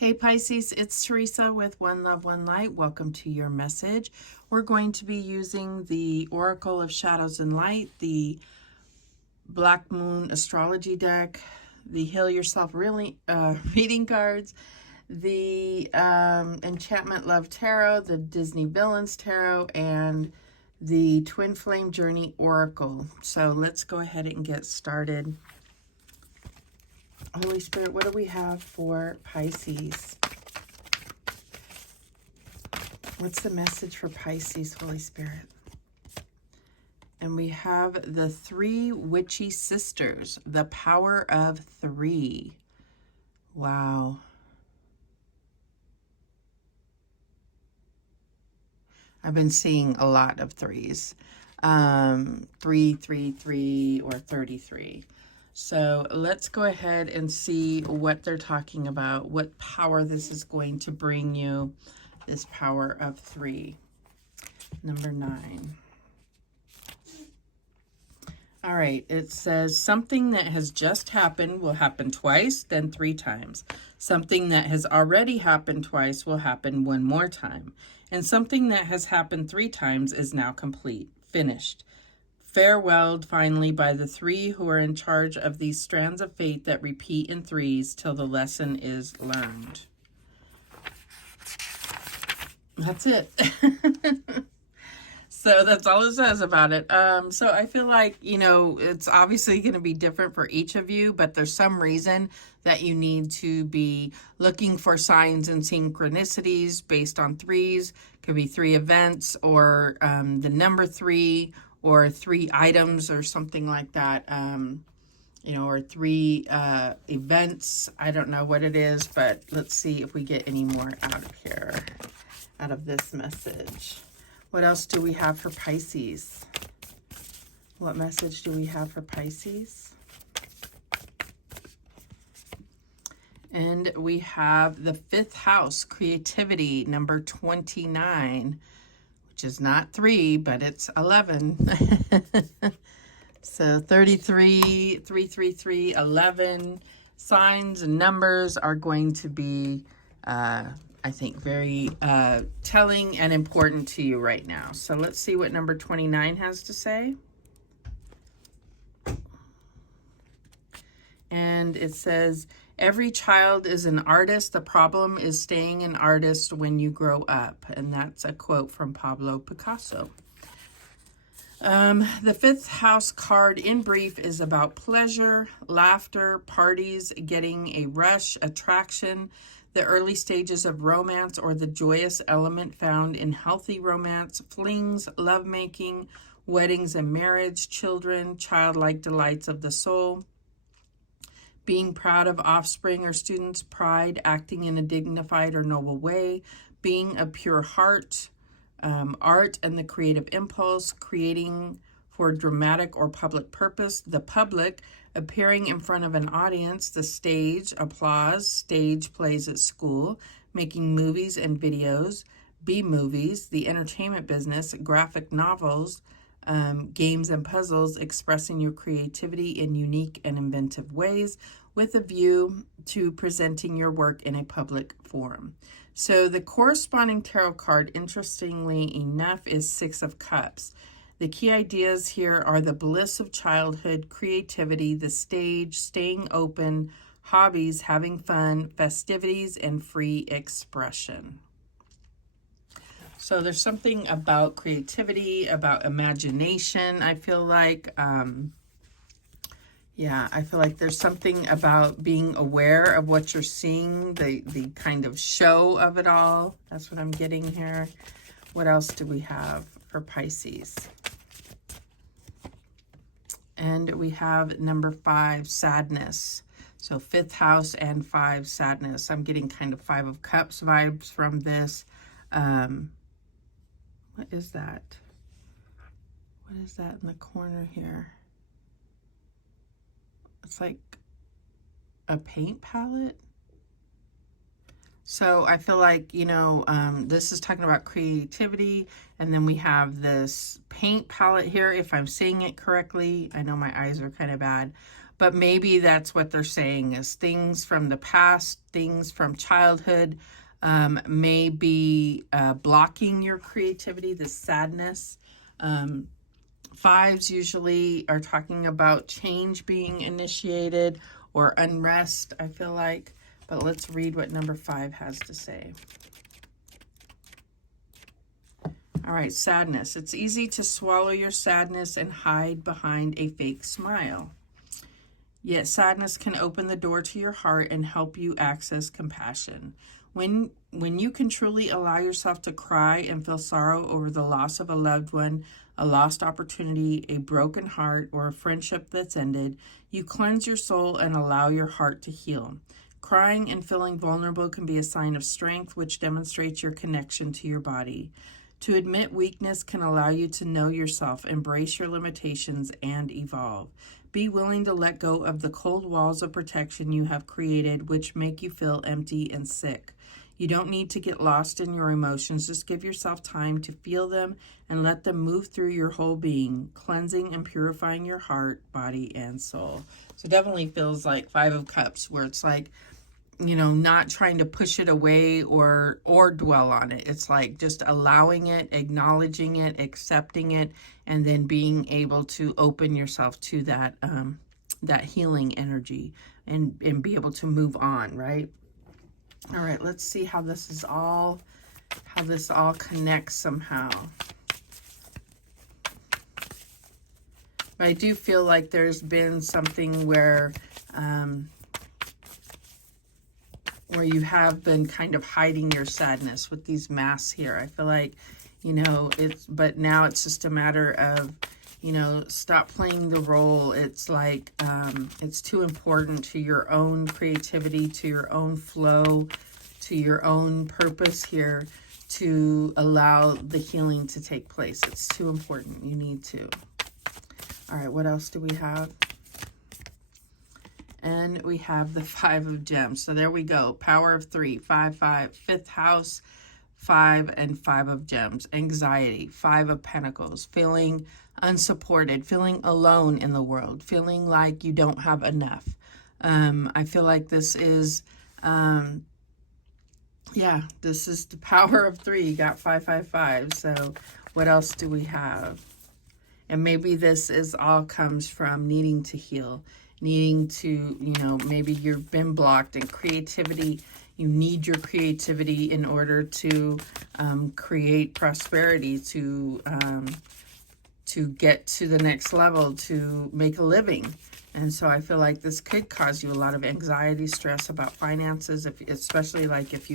Hey Pisces, it's Teresa with One Love, One Light. Welcome to your message. We're going to be using the Oracle of Shadows and Light, the Black Moon Astrology deck, the Heal Yourself reading cards, the Enchantment Love Tarot, the Disney Villains Tarot, and the Twin Flame Journey Oracle. So let's go ahead and get started. Holy Spirit, what do we have for Pisces? What's the message for Pisces, Holy Spirit? And we have the three witchy sisters, the power of three. Wow. I've been seeing a lot of threes. 333 or 33. So let's go ahead and see what they're talking about, what power this is going to bring you, this power of three. Number 9. All right, it says something that has just happened will happen twice, then 3 times. Something that has already happened twice will happen 1 more time. And something that has happened 3 times is now complete, finished. Farewelled finally by the 3 who are in charge of these strands of fate that repeat in 3s till the lesson is learned. That's it. So that's all it says about it. So I feel like, it's obviously going to be different for each of you, but there's some reason that you need to be looking for signs and synchronicities based on 3s. Could be 3 events or the number 3, or 3 items or something like that, or 3 events. I don't know what it is, but let's see if we get any more out of here, out of this message. What else do we have for Pisces? What message do we have for Pisces? And we have the 5th house, creativity, number 29. Which is not 3, but it's 11. So 33, 333, 11. Signs and numbers are going to be, I think, very telling and important to you right now. So let's see what number 29 has to say. And it says, every child is an artist. The problem is staying an artist when you grow up. And that's a quote from Pablo Picasso. The 5th house card in brief is about pleasure, laughter, parties, getting a rush, attraction, the early stages of romance or the joyous element found in healthy romance, flings, lovemaking, weddings and marriage, children, childlike delights of the soul, being proud of offspring or students, pride, acting in a dignified or noble way, being a pure heart, art and the creative impulse, creating for dramatic or public purpose, the public, appearing in front of an audience, the stage, applause, stage plays at school, making movies and videos, B-movies, the entertainment business, graphic novels, games and puzzles, expressing your creativity in unique and inventive ways with a view to presenting your work in a public forum. So the corresponding tarot card, interestingly enough, is 6 of Cups. The key ideas here are the bliss of childhood, creativity, the stage, staying open, hobbies, having fun, festivities, and free expression. So there's something about creativity, about imagination, I feel like. I feel like there's something about being aware of what you're seeing, the kind of show of it all. That's what I'm getting here. What else do we have for Pisces? And we have number 5, sadness. So 5th house and 5, sadness. I'm getting kind of 5 of Cups vibes from this. What is that? What is that in the corner here? It's like a paint palette. So I feel like, this is talking about creativity. And then we have this paint palette here, if I'm saying it correctly. I know my eyes are kind of bad. But maybe that's what they're saying, is things from the past, things from childhood may be blocking your creativity, the sadness. Fives usually are talking about change being initiated or unrest, I feel like. But let's read what number 5 has to say. All right, sadness. It's easy to swallow your sadness and hide behind a fake smile. Yet sadness can open the door to your heart and help you access compassion. When you can truly allow yourself to cry and feel sorrow over the loss of a loved one, a lost opportunity, a broken heart, or a friendship that's ended, you cleanse your soul and allow your heart to heal. Crying and feeling vulnerable can be a sign of strength, which demonstrates your connection to your body. To admit weakness can allow you to know yourself, embrace your limitations, and evolve. Be willing to let go of the cold walls of protection you have created, which make you feel empty and sick. You don't need to get lost in your emotions. Just give yourself time to feel them and let them move through your whole being, cleansing and purifying your heart, body, and soul. So definitely feels like 5 of Cups, where it's like, you know, not trying to push it away or dwell on it. It's like just allowing it, acknowledging it, accepting it, and then being able to open yourself to that that healing energy and be able to move on, right? All right, let's see how this all connects somehow. But I do feel like there's been something where you have been kind of hiding your sadness with these masks here. I feel like, you know, but now it's just a matter of, you know, stop playing the role. It's like, it's too important to your own creativity, to your own flow, to your own purpose here to allow the healing to take place. It's too important. You need to. All right, what else do we have? And we have the 5 of Gems. So there we go. Power of 3, 5, 5, 5th house, 5 and 5 of Gems. Anxiety, 5 of Pentacles. Feeling unsupported, feeling alone in the world, feeling like you don't have enough. I feel like this is, yeah, this is the power of 3. You got 5, 5, 5. So what else do we have? And maybe this is all comes from needing to heal. Needing to, you know, maybe you've been blocked in creativity. You need your creativity in order to create prosperity, to get to the next level, to make a living. And so I feel like this could cause you a lot of anxiety, stress about finances, especially like if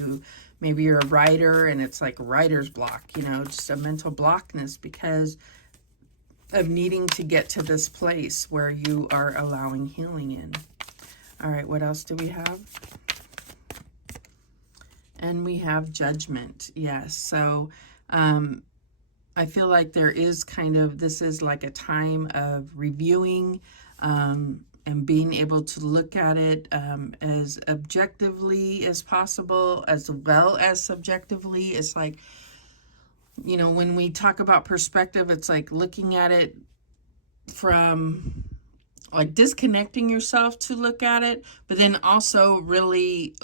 maybe you're a writer and it's like writer's block, you know, just a mental blockness because of needing to get to this place where you are allowing healing in. All right, what else do we have? And we have Judgment. Yes, so I feel like there is kind of, this is like a time of reviewing and being able to look at it as objectively as possible, as well as subjectively. It's like, you know, when we talk about perspective, it's like looking at it from like disconnecting yourself to look at it, but then also really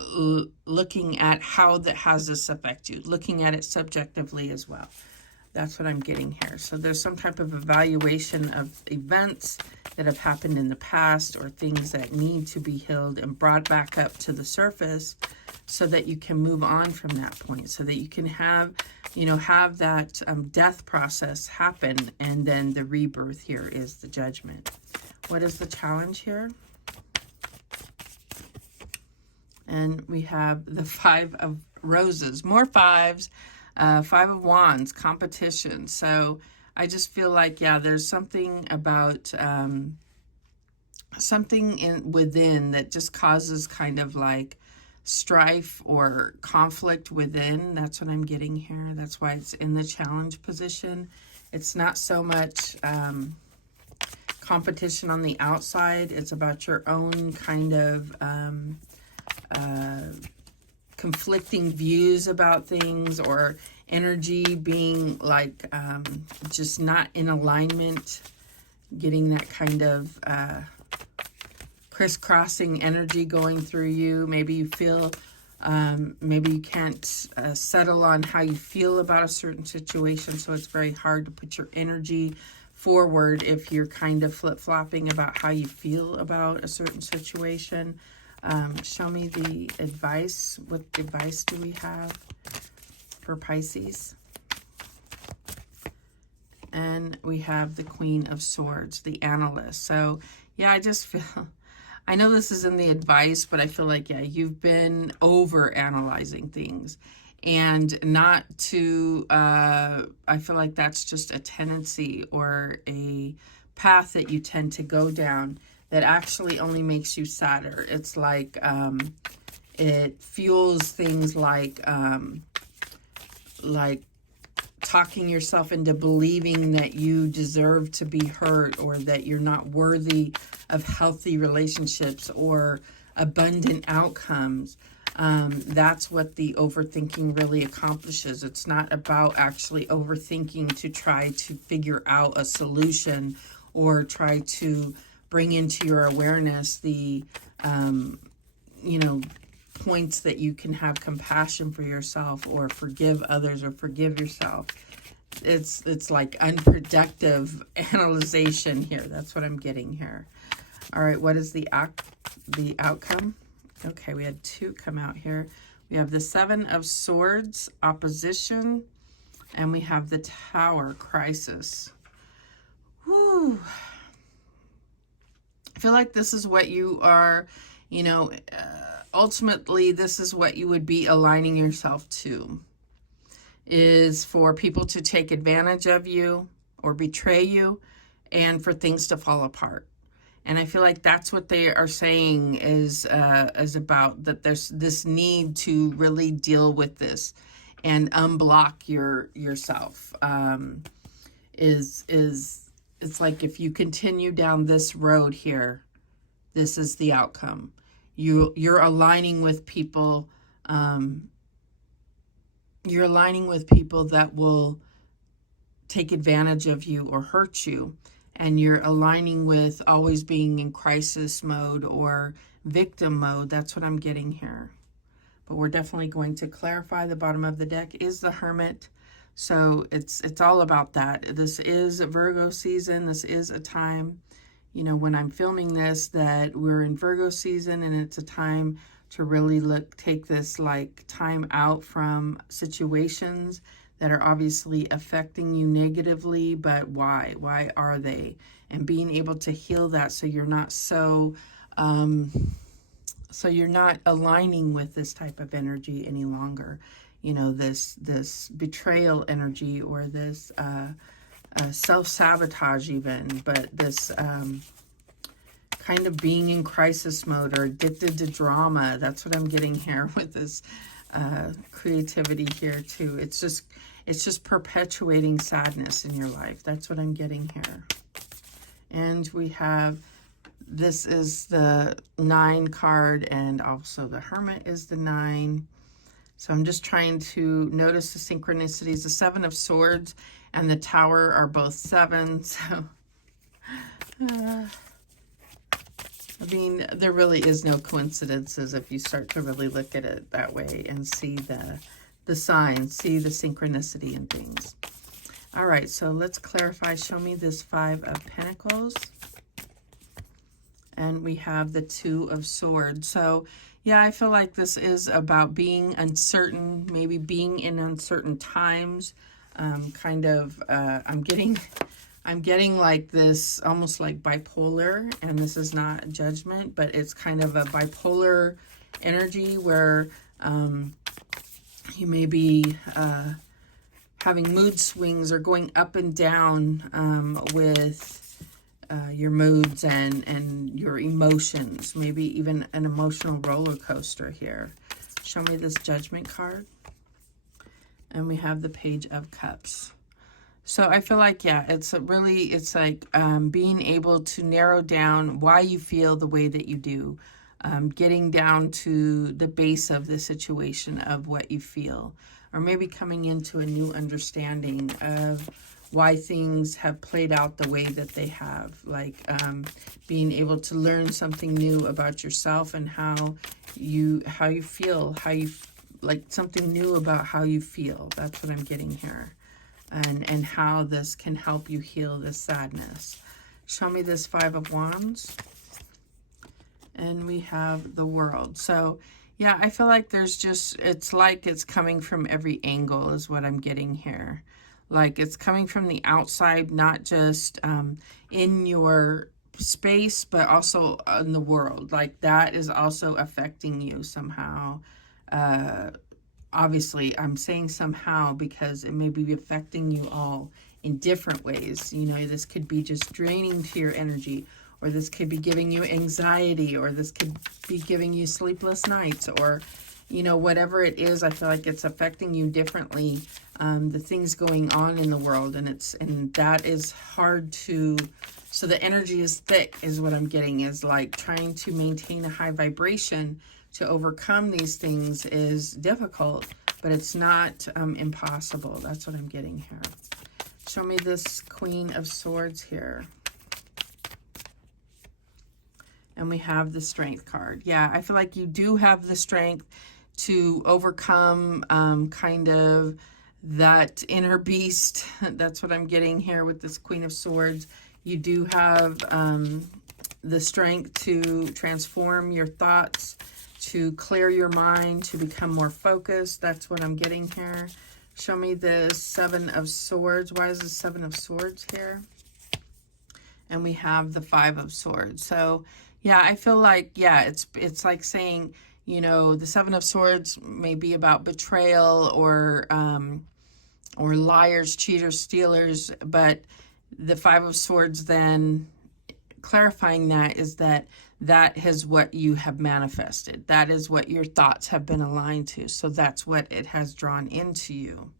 looking at how that has this affect you, looking at it subjectively as well. That's what I'm getting here. So there's some type of evaluation of events that have happened in the past or things that need to be healed and brought back up to the surface so that you can move on from that point, so that you can have, you know, have that death process happen, and then the rebirth here is the Judgment. What is the challenge here? And we have the 5 of Roses, more 5s, 5 of Wands, competition. So I just feel like, yeah, there's something about something within that just causes kind of like strife or conflict within. That's what I'm getting here. That's why it's in the challenge position. It's not so much competition on the outside. It's about your own kind of conflicting views about things, or energy being like just not in alignment, getting that kind of crisscrossing energy going through you. Maybe you feel, maybe you can't settle on how you feel about a certain situation, so it's very hard to put your energy forward if you're kind of flip-flopping about how you feel about a certain situation. Show me the advice. What advice do we have for Pisces? And we have the Queen of Swords, the analyst. So, yeah, I just feel, I know this is in the advice, but I feel like, yeah, you've been over-analyzing things. And not to, I feel like that's just a tendency or a path that you tend to go down that actually only makes you sadder. It's like, it fuels things like talking yourself into believing that you deserve to be hurt, or that you're not worthy of healthy relationships or abundant outcomes. That's what the overthinking really accomplishes. It's not about actually overthinking to try to figure out a solution or try to bring into your awareness the, you know, points that you can have compassion for yourself or forgive others or forgive yourself. It's like unproductive analyzation here. That's what I'm getting here. All right, what is the outcome? Okay, we had two come out here. We have the Seven of Swords, opposition, and we have the Tower, crisis. Whew. I feel like this is what you are, you know, ultimately, this is what you would be aligning yourself to, is for people to take advantage of you or betray you, and for things to fall apart. And I feel like that's what they are saying is about, that there's this need to really deal with this and unblock yourself. It's like if you continue down this road here, this is the outcome. You're aligning with people. You're aligning with people that will take advantage of you or hurt you. And you're aligning with always being in crisis mode or victim mode. That's what I'm getting here. But we're definitely going to clarify. The bottom of the deck is the Hermit. So it's all about that. This is Virgo season. This is a time, you know, when I'm filming this, that we're in Virgo season, and it's a time to really take this like time out from situations that are obviously affecting you negatively, but why? Why are they? And being able to heal that, so you're not so you're not aligning with this type of energy any longer. You know, this betrayal energy, or this self-sabotage even, but this kind of being in crisis mode or addicted to drama. That's what I'm getting here with this creativity here too. It's just perpetuating sadness in your life. That's what I'm getting here. And we have, this is the 9 card, and also the Hermit is the 9. So I'm just trying to notice the synchronicities. The 7 of Swords and the Tower are both 7. So, I mean, there really is no coincidences if you start to really look at it that way and see the signs, see the synchronicity and things. All right, so let's clarify. Show me this 5 of Pentacles. And we have the 2 of Swords. So, yeah, I feel like this is about being uncertain, maybe being in uncertain times. I'm getting like this, almost like bipolar, and this is not judgment, but it's kind of a bipolar energy where you may be having mood swings or going up and down with your moods and your emotions, maybe even an emotional roller coaster here. Show me this Judgment card. And we have the Page of Cups. So I feel like, yeah, it's like being able to narrow down why you feel the way that you do, getting down to the base of the situation of what you feel, or maybe coming into a new understanding of why things have played out the way that they have, like being able to learn something new about yourself and how you feel, like something new about how you feel. That's what I'm getting here, and how this can help you heal this sadness. Show me this Five of Wands, and we have the World. So yeah, I feel like there's just, it's like it's coming from every angle is what I'm getting here. Like it's coming from the outside, not just in your space, but also in the world. Like that is also affecting you somehow. Obviously, I'm saying somehow because it may be affecting you all in different ways. You know, this could be just draining to your energy, or this could be giving you anxiety, or this could be giving you sleepless nights, or, you know, whatever it is, I feel like it's affecting you differently. The things going on in the world, and that is hard to, so the energy is thick is what I'm getting, is like trying to maintain a high vibration to overcome these things is difficult, but it's not impossible. That's what I'm getting here. Show me this Queen of Swords here. And we have the Strength card. Yeah, I feel like you do have the strength to overcome kind of that inner beast. That's what I'm getting here with this Queen of Swords. You do have the strength to transform your thoughts, to clear your mind, to become more focused. That's what I'm getting here. Show me the Seven of Swords. Why is the Seven of Swords here? And we have the Five of Swords. So yeah, I feel like, yeah, it's like saying, you know, the Seven of Swords may be about betrayal or liars, cheaters, stealers, but the Five of Swords then clarifying that is that is what you have manifested. That is what your thoughts have been aligned to. So that's what it has drawn into you.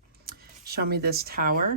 Show me this Tower.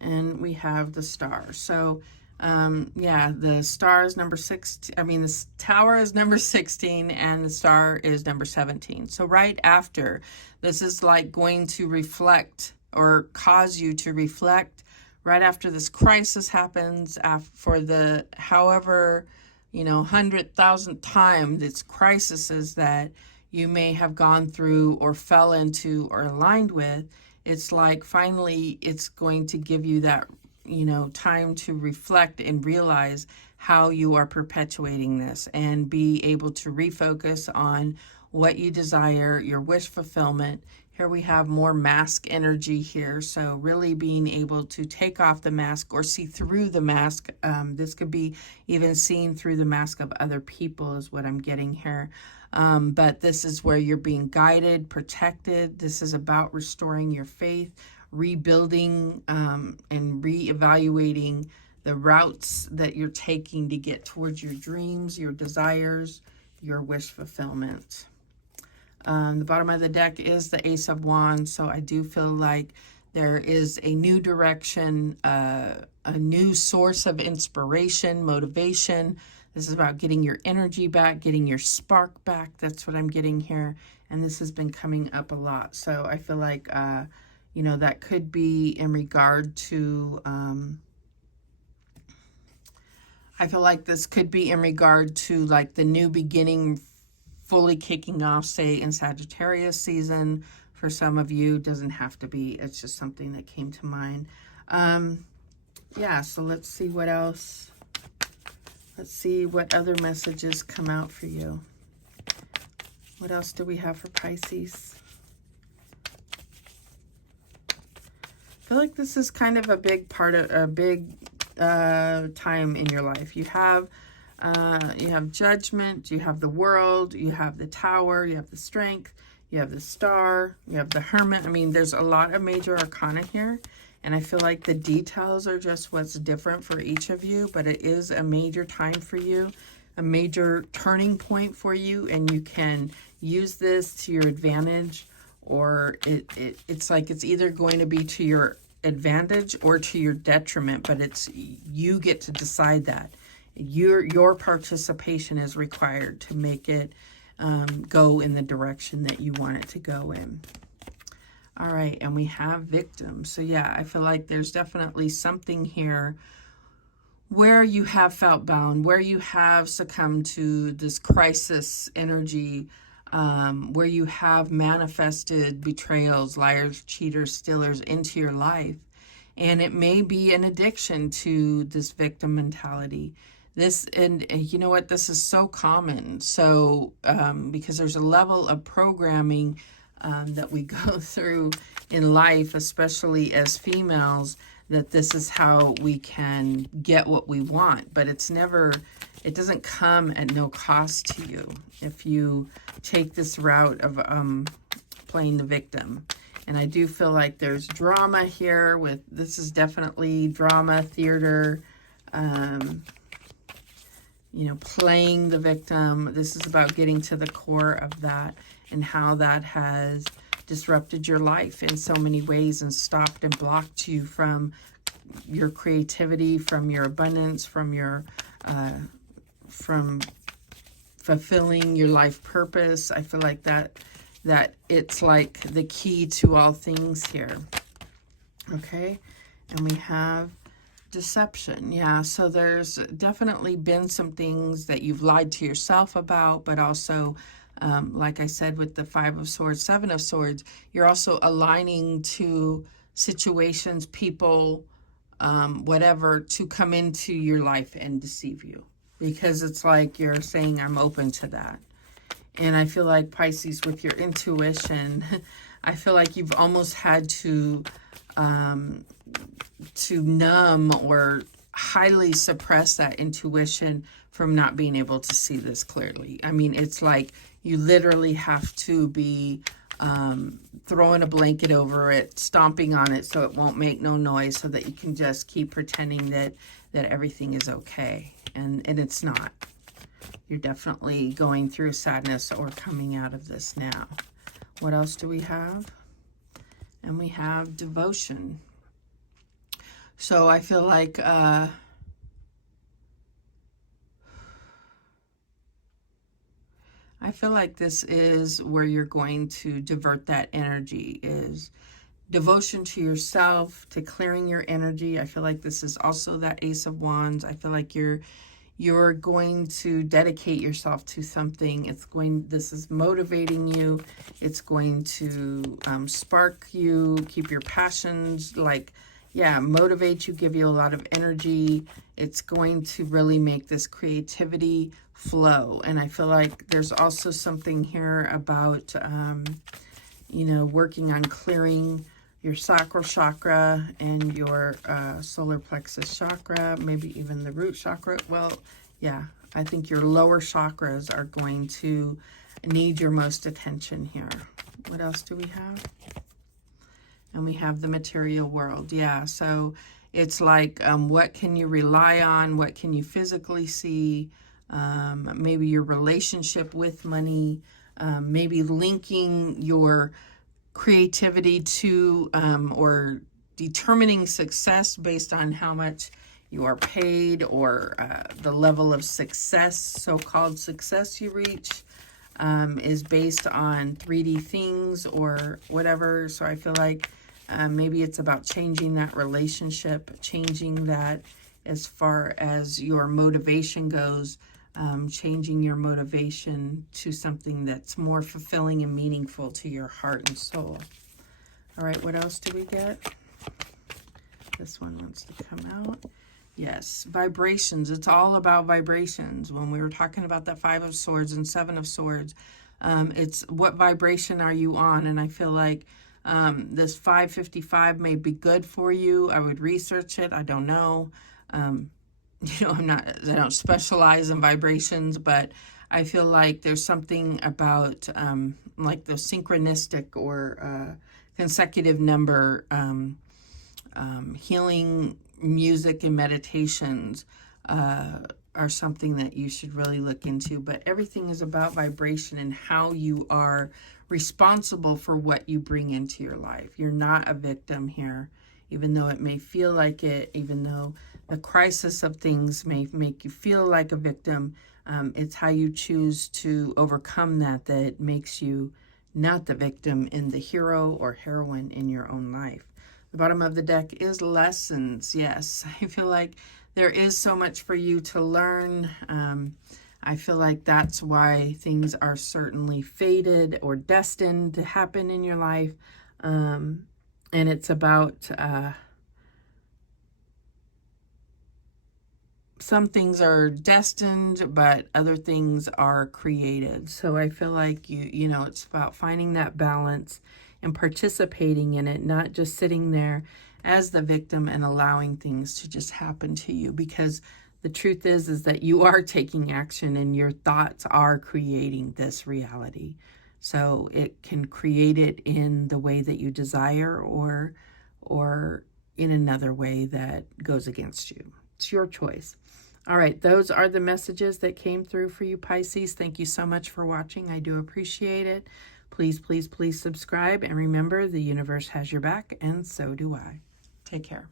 And we have the Star. So yeah, the Star is number 16. I mean, the Tower is number 16 and the Star is number 17. So right after, this is like going to reflect or cause you to reflect right after this crisis happens, for the however, you know, 100,000th time this crisis is that you may have gone through or fell into or aligned with. It's like finally it's going to give you that, you know, time to reflect and realize how you are perpetuating this and be able to refocus on what you desire, your wish fulfillment. Here we have more mask energy here. So really being able to take off the mask or see through the mask. This could be even seen through the mask of other people is what I'm getting here. But this is where you're being guided, protected. This is about restoring your faith, rebuilding and reevaluating the routes that you're taking to get towards your dreams, your desires, your wish fulfillment. The bottom of the deck is the Ace of Wands, so I do feel like there is a new direction, a new source of inspiration, motivation. This is about getting your energy back, getting your spark back. That's what I'm getting here, and this has been coming up a lot. So I feel like, you know, that could be in regard to, I feel like this could be in regard to like the new beginning fully kicking off, say, in Sagittarius season. For some of you, doesn't have to be. It's just something that came to mind. Yeah, so let's see what else. Let's see what other messages come out for you. What else do we have for Pisces? I feel like this is kind of a big part of a big time in your life. You have Judgment, you have the World, you have the Tower, you have the Strength, you have the Star, you have the Hermit. I mean, there's a lot of major arcana here, and I feel like the details are just what's different for each of you, but it is a major time for you, a major turning point for you, and you can use this to your advantage, or it's like it's either going to be to your advantage or to your detriment, but it's you get to decide that. Your participation is required to make it go in the direction that you want it to go in. All right, and we have victim. So yeah, I feel like there's definitely something here where you have felt bound, where you have succumbed to this crisis energy, where you have manifested betrayals, liars, cheaters, stealers into your life. And it may be an addiction to this victim mentality. This, and you know what, this is so common. So, because there's a level of programming that we go through in life, especially as females, that this is how we can get what we want. But it's never, it doesn't come at no cost to you if you take this route of playing the victim. And I do feel like there's drama here with, this is definitely drama, theater, you know, playing the victim. This is about getting to the core of that and how that has disrupted your life in so many ways and stopped and blocked you from your creativity, from your abundance, from your, from fulfilling your life purpose. I feel like that it's like the key to all things here. Okay, and we have deception. Yeah, so there's definitely been some things that you've lied to yourself about, but also, like I said, with the 5 of Swords, 7 of Swords, you're also aligning to situations, people, whatever, to come into your life and deceive you. Because it's like you're saying, I'm open to that. And I feel like, Pisces, with your intuition, I feel like you've almost had to numb or highly suppress that intuition from not being able to see this clearly. I mean, it's like you literally have to be throwing a blanket over it, stomping on it so it won't make no noise, so that you can just keep pretending that everything is okay. And it's not. You're definitely going through sadness or coming out of this now. What else do we have? And we have devotion. So I feel like this is where you're going to divert that energy, is devotion to yourself, to clearing your energy. I feel like this is also that Ace of Wands. I feel like you're going to dedicate yourself to something. This is motivating you. It's going to spark you, keep your passions, motivate you, give you a lot of energy. It's going to really make this creativity flow. And I feel like there's also something here about, working on clearing your sacral chakra and your solar plexus chakra, maybe even the root chakra. Well, yeah, I think your lower chakras are going to need your most attention here. What else do we have? And we have the material world. Yeah, so it's like, what can you rely on? What can you physically see? Maybe your relationship with money, maybe linking your creativity to or determining success based on how much you are paid, or the level of success, so-called success you reach, is based on 3D things or whatever. So I feel like maybe it's about changing that relationship, changing that as far as your motivation goes, changing your motivation to something that's more fulfilling and meaningful to your heart and soul. All right, what else do we get? This one wants to come out. Yes, vibrations. It's all about vibrations. When we were talking about that 5 of Swords and 7 of Swords, it's what vibration are you on? And I feel like this 555 may be good for you. I would research it. I don't know. I don't specialize in vibrations, but I feel like there's something about like the synchronistic or consecutive number, healing music and meditations are something that you should really look into. But everything is about vibration and how you are responsible for what you bring into your life. You're not a victim here, even though it may feel like it, even though the crisis of things may make you feel like a victim. It's how you choose to overcome that that makes you not the victim and the hero or heroine in your own life. The bottom of the deck is lessons. Yes, I feel like there is so much for you to learn. I feel like that's why things are certainly fated or destined to happen in your life. And it's about some things are destined, but other things are created. So I feel like you know, it's about finding that balance and participating in it, not just sitting there as the victim and allowing things to just happen to you, because the truth is that you are taking action and your thoughts are creating this reality. So it can create it in the way that you desire or in another way that goes against you. It's your choice. All right, those are the messages that came through for you, Pisces. Thank you so much for watching. I do appreciate it. Please, please, please subscribe. And remember, the universe has your back, and so do I. Take care.